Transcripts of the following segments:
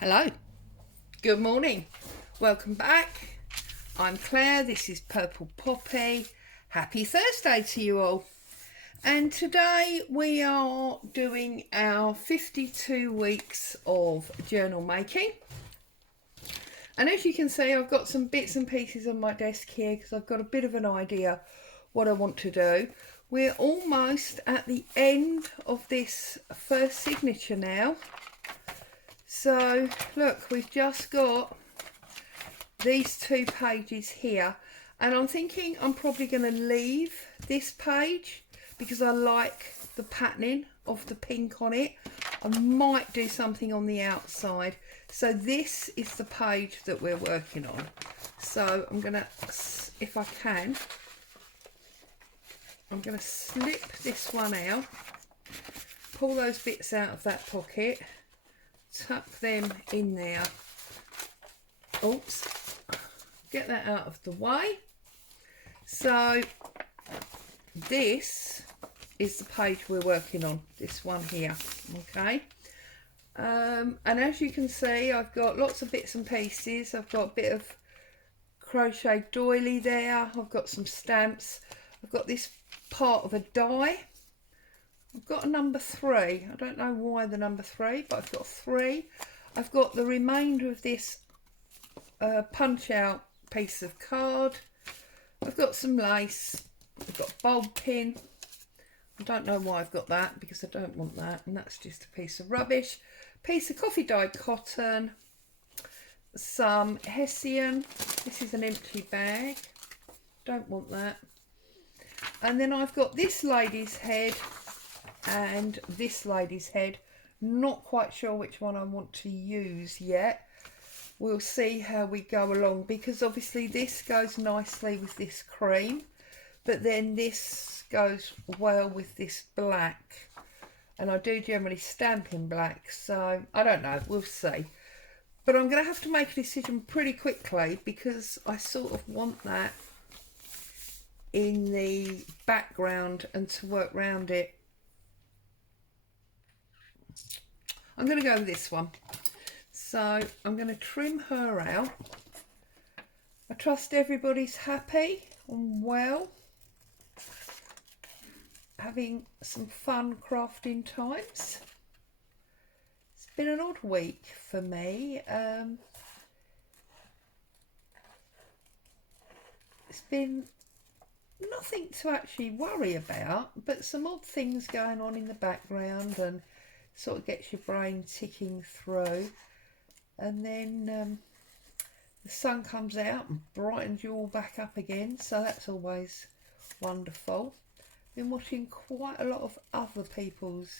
Hello, good morning, welcome back. I'm Claire, this is Purple Poppy. Happy Thursday to you all. And today we are doing our 52 weeks of journal making. And as you can see, I've got some bits and pieces on my desk here because I've got a bit of an idea what I want to do. We're almost at the end of this first signature now. So look, we've just got these two pages here, and I'm thinking I'm probably going to leave this page because I like the patterning of the pink on it. I might do something on the outside. So this is the page that we're working on. So I'm going to, if I can, I'm going to slip this one out, pull those bits out of that pocket, tuck them in there. Oops, get that out of the way. So this is the page we're working on, this one here, okay. And as you can see, I've got lots of bits and pieces. I've got a bit of crochet doily there, I've got some stamps, I've got this part of a die. I've got a number 3. I don't know why the number 3, but I've got 3. I've got the remainder of this punch out piece of card. I've got some lace. I've got bulb pin. I don't know why I've got that because I don't want that, and that's just a piece of rubbish. Piece of coffee dyed cotton. Some hessian. This is an empty bag. Don't want that. And then I've got this lady's head and this lady's head. Not quite sure which one I want to use yet. We'll see how we go along, because obviously this goes nicely with this cream, but then this goes well with this black, and I do generally stamp in black, so I don't know, we'll see. But I'm going to have to make a decision pretty quickly because I sort of want that in the background and to work around it. I'm going to go with this one. So I'm going to trim her out. I trust everybody's happy and well, having some fun crafting times. It's been an odd week for me. It's been nothing to actually worry about, but some odd things going on in the background, and sort of gets your brain ticking through, and then the sun comes out and brightens you all back up again, so that's always wonderful. Been watching quite a lot of other people's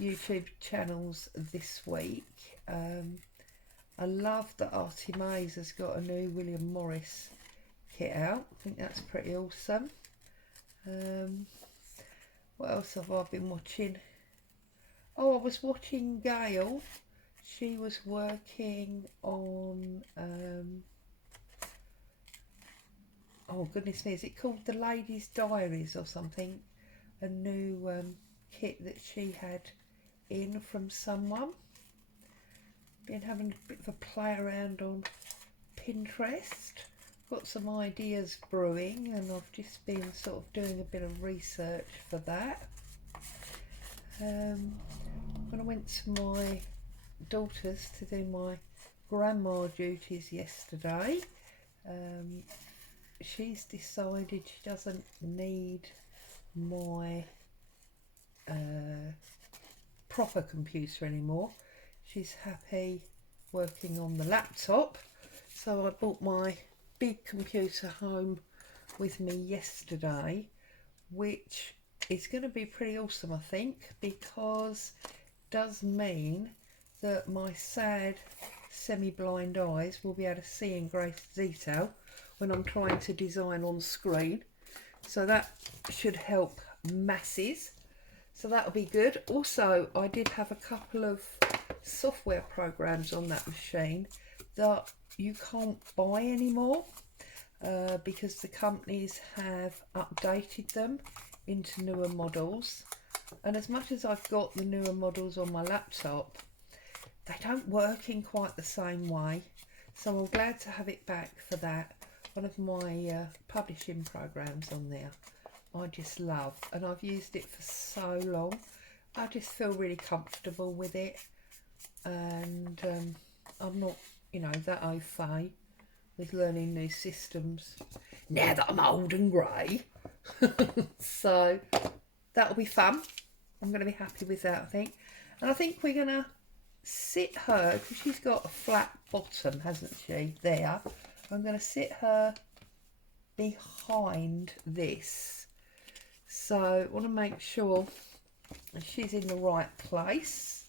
YouTube channels this week. I love that Artie Mays has got a new William Morris kit out. I think that's pretty awesome. What else have I been watching? Oh, I was watching Gail. She was working on, oh goodness me, is it called The Lady's Diaries or something? A new kit that she had in from someone. Been having a bit of a play around on Pinterest. Got some ideas brewing, and I've just been sort of doing a bit of research for that. When I went to my daughter's to do my grandma duties yesterday, she's decided she doesn't need my proper computer anymore. She's happy working on the laptop, so I brought my big computer home with me yesterday, which is going to be pretty awesome, I think, because it does mean that my sad semi-blind eyes will be able to see in great detail when I'm trying to design on screen, so that should help masses, so that'll be good. Also, I did have a couple of software programs on that machine that you can't buy anymore because the companies have updated them into newer models, and as much as I've got the newer models on my laptop, they don't work in quite the same way. So I'm glad to have it back for that. One of my publishing programs on there I just love, and I've used it for so long. I just feel really comfortable with it, and I'm not, you know, that au fait with learning new systems now that I'm old and grey. So that'll be fun. I'm going to be happy with that, I think. And I think we're going to sit her, because she's got a flat bottom, hasn't she, there. I'm going to sit her behind this. So I want to make sure she's in the right place.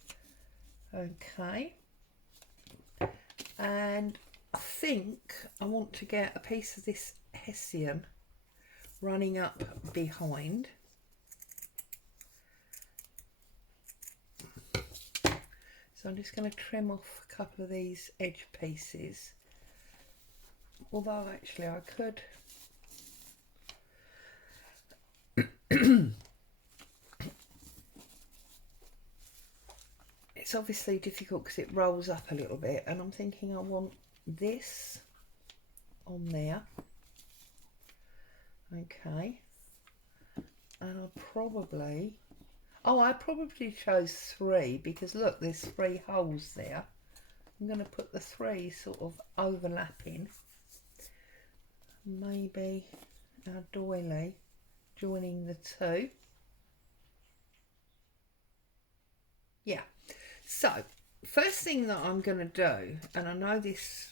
Okay. And I think I want to get a piece of this Hessian running up behind. So I'm just going to trim off a couple of these edge pieces. Although actually I could it's obviously difficult because it rolls up a little bit, and I'm thinking I want this on there. Okay. And I probably chose 3 because look, there's 3 holes there. I'm going to put the 3 sort of overlapping. Maybe our doily joining the 2. Yeah. So first thing that I'm going to do, and I know this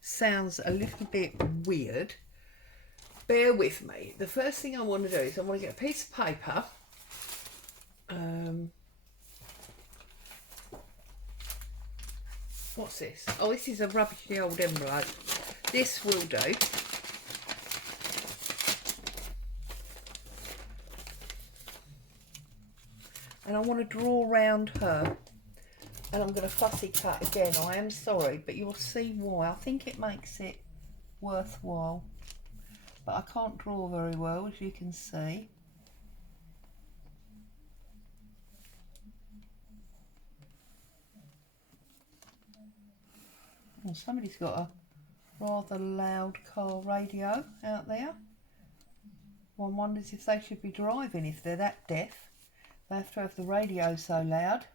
sounds a little bit weird, bear with me. The first thing I want to do is I want to get a piece of paper. What's this? Oh, this is a rubbishy old envelope. This will do. And I want to draw around her. And I'm going to fussy cut again. I am sorry, but you'll see why. I think it makes it worthwhile. But I can't draw very well, as you can see. Well, somebody's got a rather loud car radio out there. One wonders if they should be driving if they're that deaf. They have to have the radio so loud.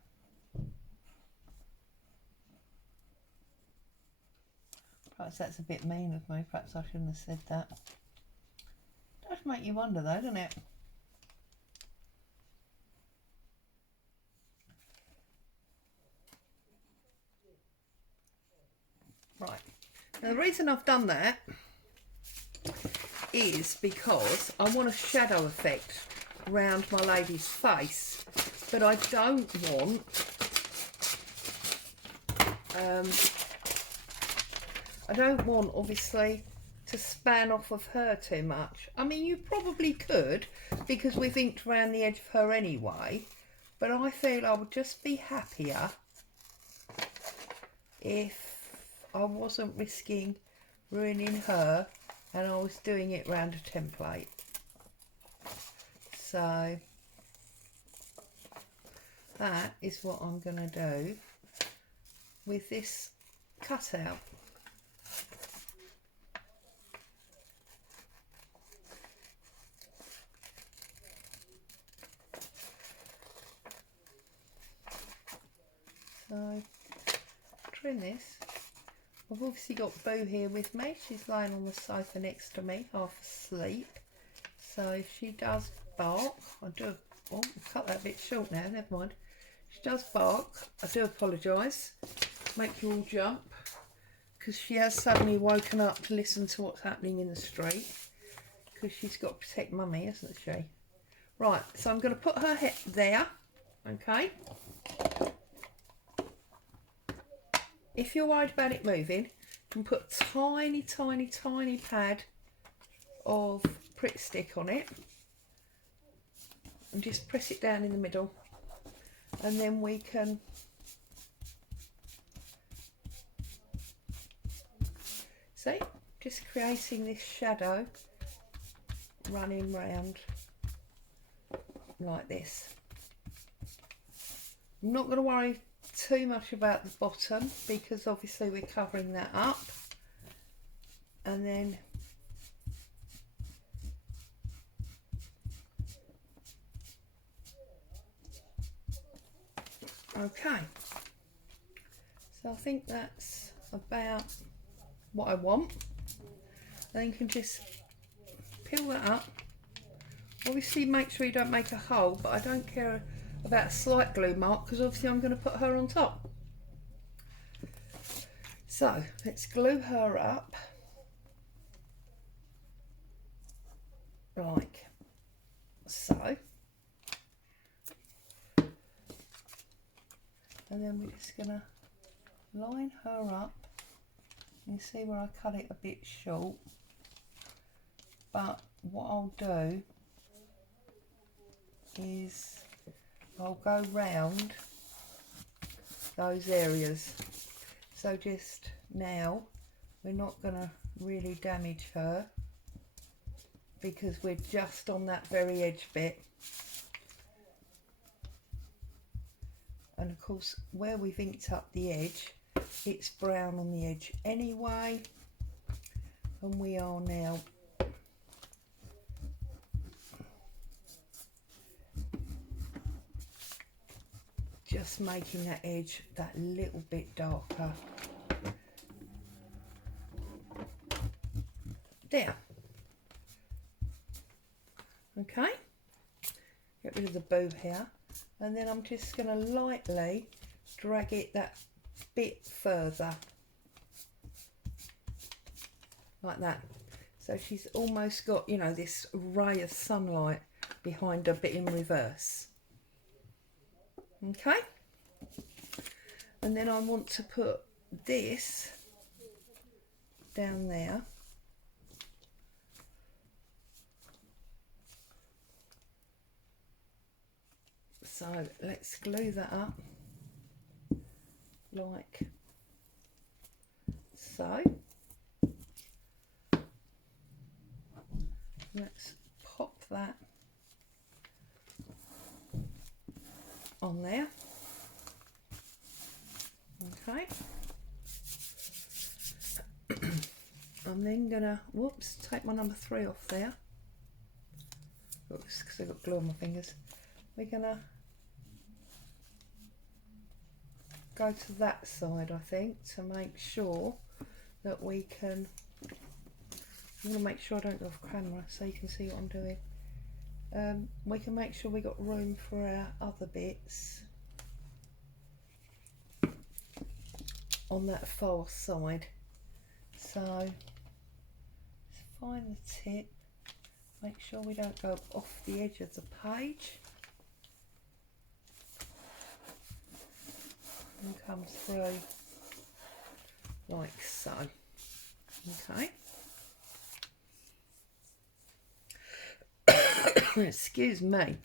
Perhaps that's a bit mean of me. Perhaps I shouldn't have said that. It does make you wonder though, doesn't it? Right. Now the reason I've done that is because I want a shadow effect around my lady's face, but I don't want obviously to span off of her too much. I mean, you probably could because we've inked around the edge of her anyway, but I feel I would just be happier if I wasn't risking ruining her and I was doing it round a template. So that is what I'm going to do with this cutout. So trim this. I've obviously got Boo here with me. She's lying on the sofa next to me, half asleep. So if she does bark, cut that bit short now, never mind. She does bark, I do apologise, make you all jump, because she has suddenly woken up to listen to what's happening in the street, because she's got to protect Mummy, hasn't she? Right, so I'm going to put her head there, okay? If you're worried about it moving, you can put a tiny, tiny, tiny pad of Pritt Stick on it and just press it down in the middle, and then we can see, just creating this shadow running round like this. I'm not going to worry too much about the bottom because obviously we're covering that up. And then okay, so I think that's about what I want. Then you can just peel that up. Obviously make sure you don't make a hole, but I don't care about a slight glue mark because obviously I'm going to put her on top. So let's glue her up like so. And then we're just going to line her up. You see where I cut it a bit short, but what I'll do is I'll go round those areas. So just now we're not going to really damage her because we're just on that very edge bit. And of course where we've inked up the edge, it's brown on the edge anyway, and we are now just making that edge that little bit darker. There. Okay, get rid of the boob here, and then I'm just going to lightly drag it that bit further like that, so she's almost got, you know, this ray of sunlight behind her but in reverse. Okay, and then I want to put this down there. So let's glue that up like so. Let's pop that on there. Okay. I'm then gonna, whoops, take my number 3 off there. Oops, because I've got glue on my fingers. We're gonna go to that side, I think, to make sure that we can, I'm going to make sure I don't go off camera so you can see what I'm doing. We can make sure we got room for our other bits on that far side. So let's find the tip, make sure we don't go off the edge of the page. And come through like so. Okay. Excuse me.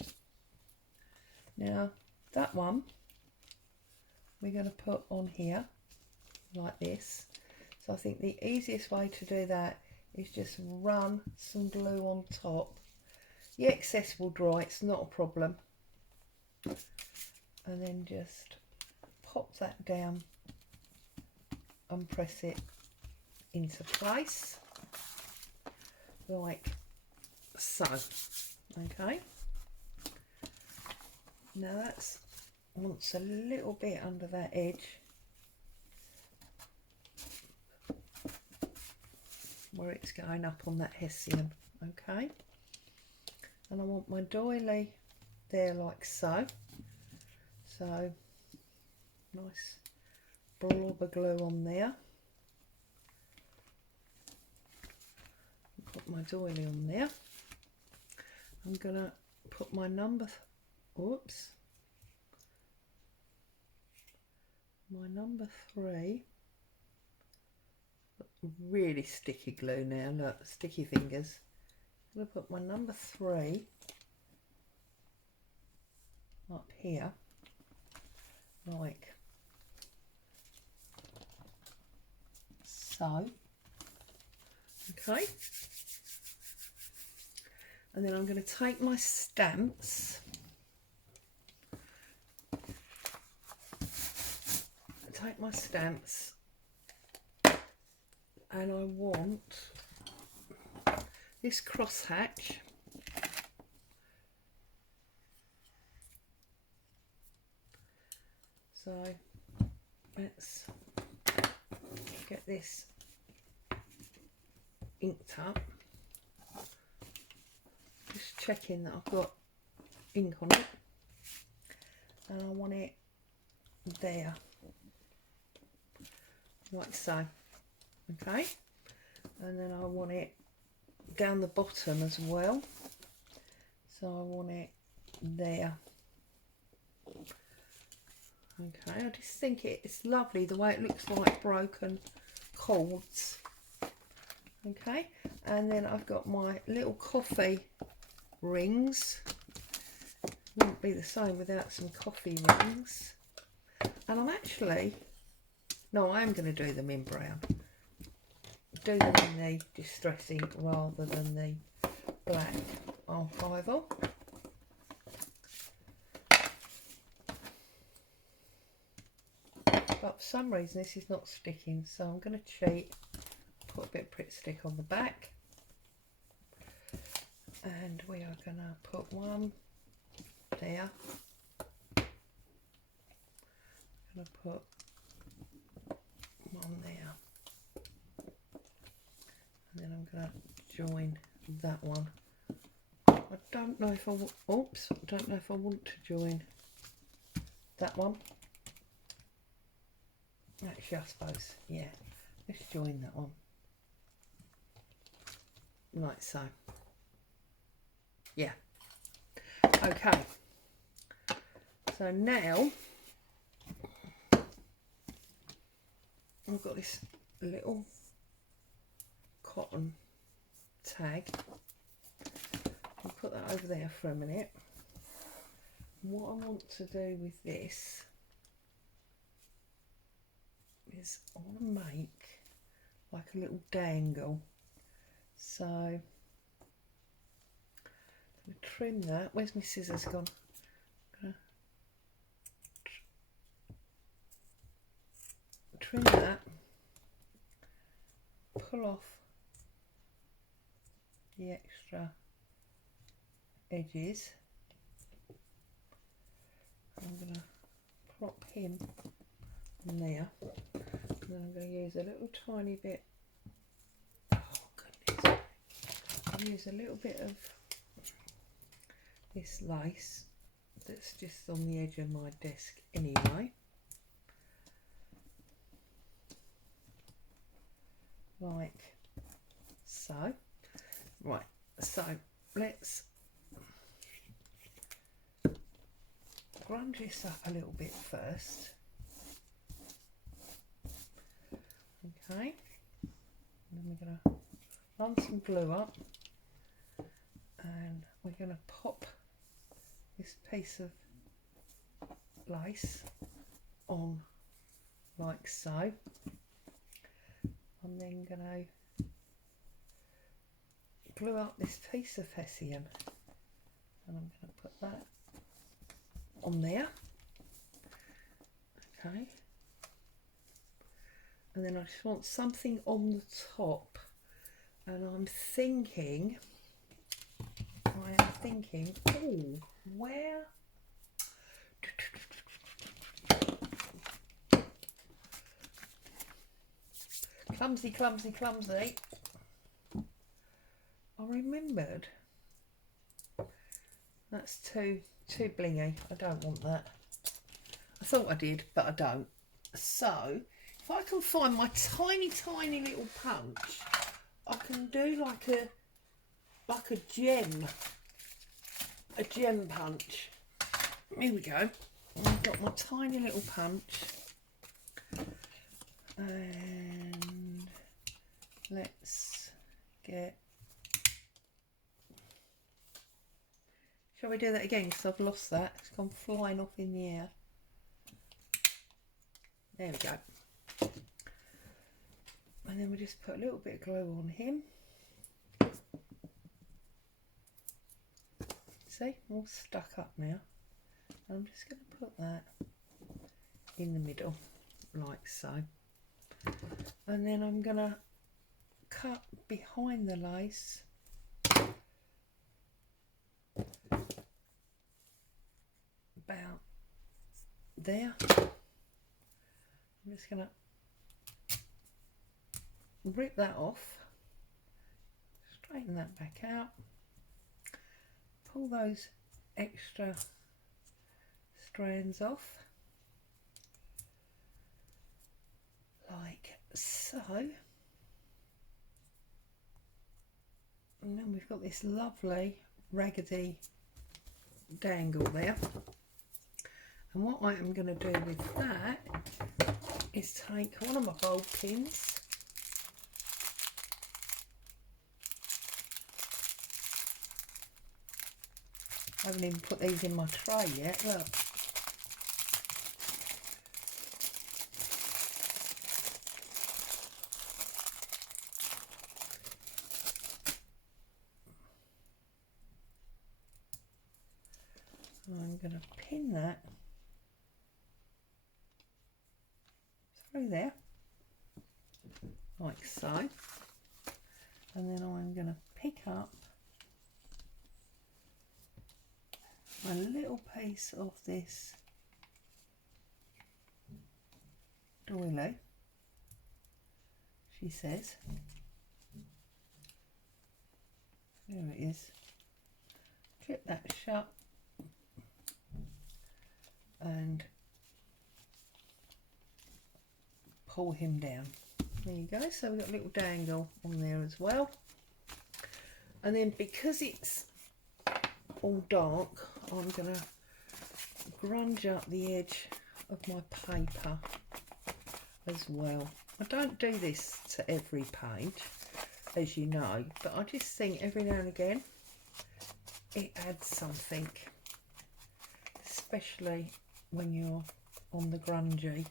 Now that one we're going to put on here like this. So I think the easiest way to do that is just run some glue on top. The excess will dry, it's not a problem. And then just pop that down and press it into place like so. Okay, now that's wants a little bit under that edge where it's going up on that hessian. Okay, and I want my doily there like so. So nice blob of glue on there. Put my doily on there. I'm gonna put my number, whoops, my number 3. Really sticky glue now, look, sticky fingers. I'm gonna put my number 3 up here, like so. Okay, and then I'm going to take my stamps take my stamps and I want this crosshatch. So let's get this inked up. Just checking that I've got ink on it, and I want it there, like so. Okay, and then I want it down the bottom as well, so I want it there. Okay, I just think it's lovely the way it looks like broken cords. Okay, and then I've got my little coffee rings. Wouldn't be the same without some coffee rings. And I'm actually, no, I am going to do them in brown. Do them in the Distress ink rather than the black archival. But for some reason this is not sticking, so I'm going to cheat, put a bit of Pritt Stick on the back, and we are going to put one there. I'm going to put one there, and then I'm going to join that one. I don't know if I don't know if I want to join that one. Actually, I suppose, yeah, let's join that one, like so. Yeah, okay, so now I've got this little cotton tag. I'll put that over there for a minute. What I want to do with this is I want to make like a little dangle. So I'm going to trim that. Where's my scissors gone? I'm going to trim that, pull off the extra edges. I'm going to plop him in there, and then I'm going to use a little tiny bit, oh goodness, I'll use a little bit of this lace that's just on the edge of my desk anyway, like so. Right, so let's grunge this up a little bit first. Okay, and then we're going to run some glue up, and we're going to pop this piece of lace on like so. I'm then going to glue up this piece of hessian, and I'm going to put that on there. Okay, and then I just want something on the top, and I'm thinking, oh, where? Clumsy, clumsy, clumsy. I remembered. That's too blingy. I don't want that. I thought I did, but I don't. So if I can find my tiny little punch, I can do like a gem punch. Here we go. I've got my tiny little punch, and let's get. Shall we do that again? Because I've lost that. It's gone flying off in the air. There we go. And then we just put a little bit of glue on him. See, all stuck up now. I'm just going to put that in the middle, like so. And then I'm gonna cut behind the lace about there. I'm just gonna rip that off, straighten that back out, pull those extra strands off like so, and then we've got this lovely raggedy dangle there. And what I am going to do with that is take one of my bulb pins, I haven't even put these in my tray yet, look. I'm going to pin that through there, like so, and then I'm going to pick up a little piece of this doily, she says. There it is. Clip that shut and pull him down. There you go. So we've got a little dangle on there as well. And then because it's all dark, I'm going to grunge up the edge of my paper as well. I don't do this to every page, as you know, but I just think every now and again it adds something, especially when you're on the grungy.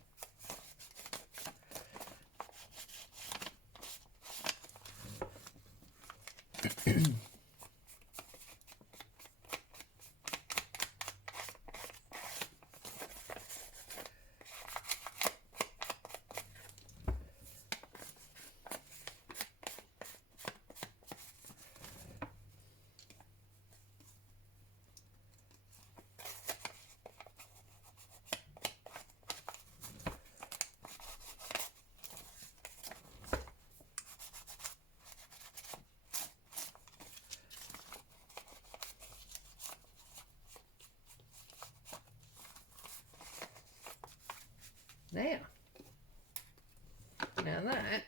Now that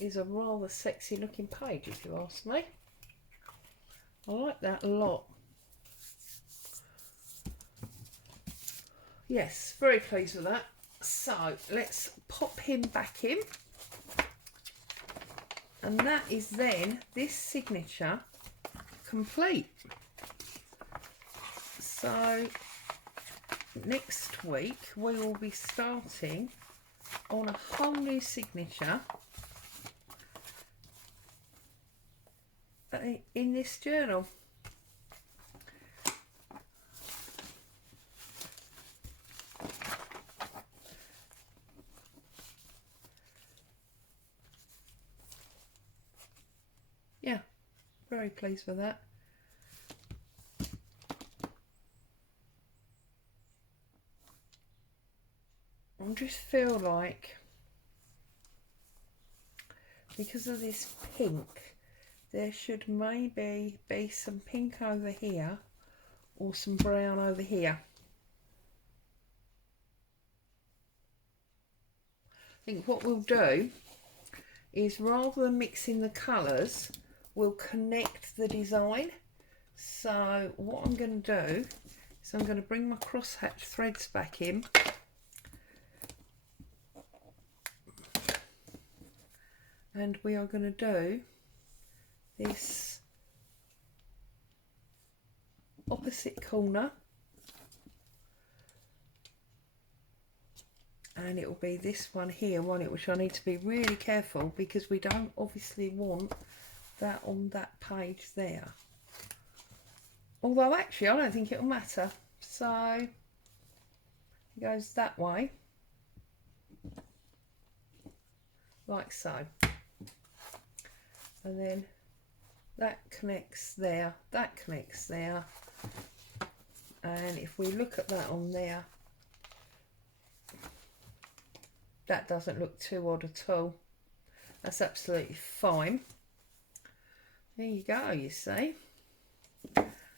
is a rather sexy looking page, if you ask me. I like that a lot. Yes, very pleased with that. So let's pop him back in, and that is then this signature complete. So next week we will be starting on a whole new signature in this journal. Yeah, very pleased with that. I just feel like because of this pink, there should maybe be some pink over here or some brown over here. I think what we'll do is, rather than mixing the colours, we'll connect the design. So what I'm going to do is I'm going to bring my crosshatch threads back in, and we are going to do this opposite corner, and it will be this one here, won't it, which I need to be really careful because we don't obviously want that on that page there, although actually I don't think it'll matter. So It goes that way, like so, and then that connects there, that connects there, and if we look at that on there, that doesn't look too odd at all. That's absolutely fine. There you go, you see.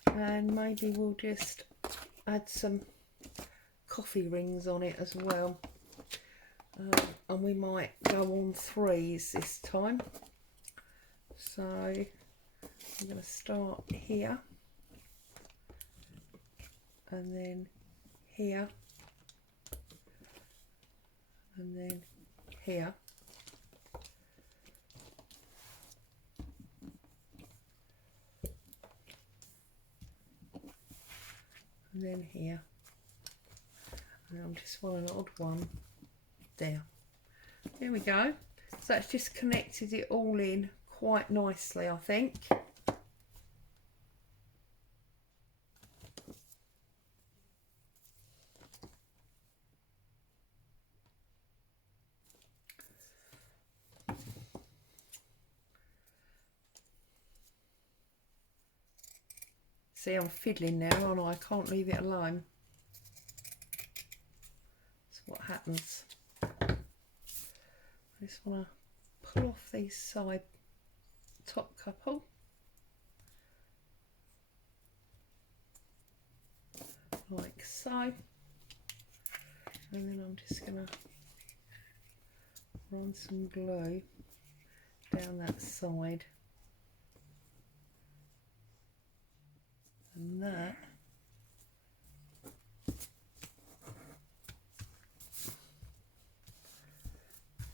And maybe we'll just add some coffee rings on it as well. And we might go on 3s this time. So I'm going to start here. And then here. And then here. And then here. And I just want an odd one there. There we go. So that's just connected it all in quite nicely, I think. See, I'm fiddling now, aren't I? I can't leave it alone. That's what happens. I just want to pull off these side top couple. Like so. And then I'm just going to run some glue down that side. And that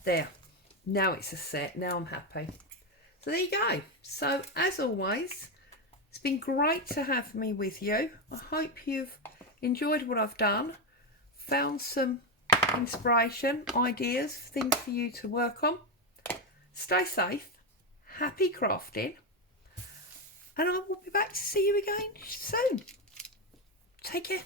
there, now it's a set. Now I'm happy. So there you go. So as always, it's been great to have me with you. I hope you've enjoyed what I've done, found some inspiration, ideas, things for you to work on. Stay safe, happy crafting, and I will be back to see you again soon. Take care.